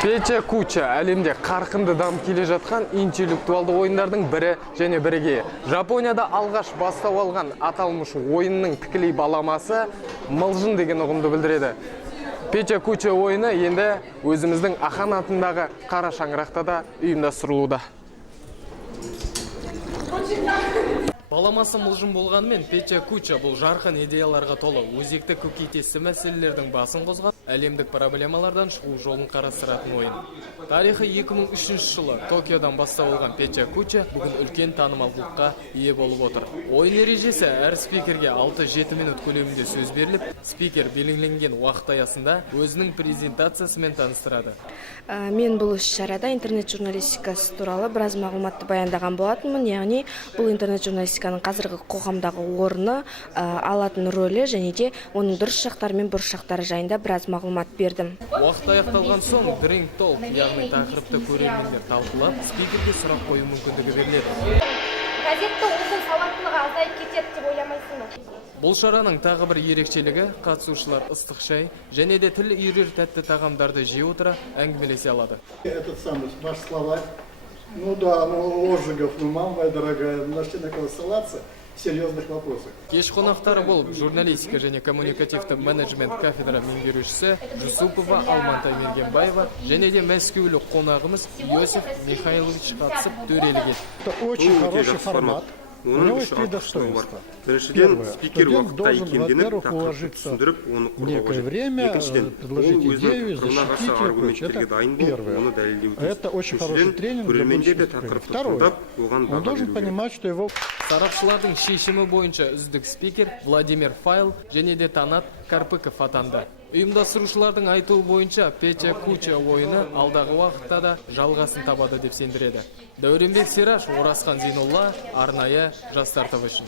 Пече Куча әлемде қарқынды дамып келе жатқан интеллектуалды ойындардың бірі және бірегейі. Жапонияда алғаш бастау алған аталмыш ойынның тікелей баламасы мылжың деген ұғымды білдіреді. Пече Куча ойыны енді өзіміздің Ахан атындағы Қара шаңырақта да ұйымдастырылуда. Баламасы мылжың болғанымен Пече Куча бұл жарқын идеяларға толы, өзекті көкейтесті мәселелердің басын қозғап, әлемдік проблемалардан шығу жолын қарастыратын ойын. Тарихы 2003 жылы Токиодан бастау алған Пече Куча бүгін үлкен танымалдылыққа ие болып отыр. Ойын ережесі әр спикерге 6-7 минут көлемінде сөз беріліп, спикер белгіленген уақыт аясында өзінің презентациясымен таныстырады. Мен бұл іс-шарада интернет журналистикасы туралы біраз мағлұматты баяндаған болатынмын, яғни бұл интернет журналистиканың қазіргі қоғамдағы орны, алатын рөлі және де оның дұрыс жақтары мен бұрыс жақтары жайында біраз мағлұмат бердім. Уақыт аяқталған соң Drink Talk, яғни тақырыпты көрермендер талқылап, спикерге сұрақ қою мүмкіндігі беріледі. Газетті оқу сауаттылығы азайып кетеді деп ойламайсың ба? Бұл шараның тағы бір ерекшелігі қатысушылар ыстық шай және де тіл үйрер тәтті тағамдарды жей отыра әңгімелесе алады. Этот самый ваш словарь. Ну да, ну Ожегов, ну мама моя дорогая, можете на кого ссылаться в серьезных вопросах. Кеш қонақтары болып журналистика және коммуникативті менеджмент кафедра меңгерушісі Жусупова Алмантай Мергенбаева және де мәскеулік қонағымыз Иосиф Михайлович қатысып төрелік етті. Это очень хороший формат. У него есть три достоинства. Первое, студент должен, во-первых, уложиться в некое время, предложить идею, защитить ее и прочее. Это первое. Это очень хороший тренинг для будущих спикеров. Второе, он должен понимать, что его... Сарапшылардың шешімі бойынша үздік спикер Владимир Файл және де Танат Карпыков атанды. Ұйымдастырушылардың айтуы бойынша Пече Куча ойыны алдағы уақытта да жалғасын табады деп сендіреді. Дәуренбек Сираш, Оразхан Зейнолла, арнайы жастар ТВ үшін.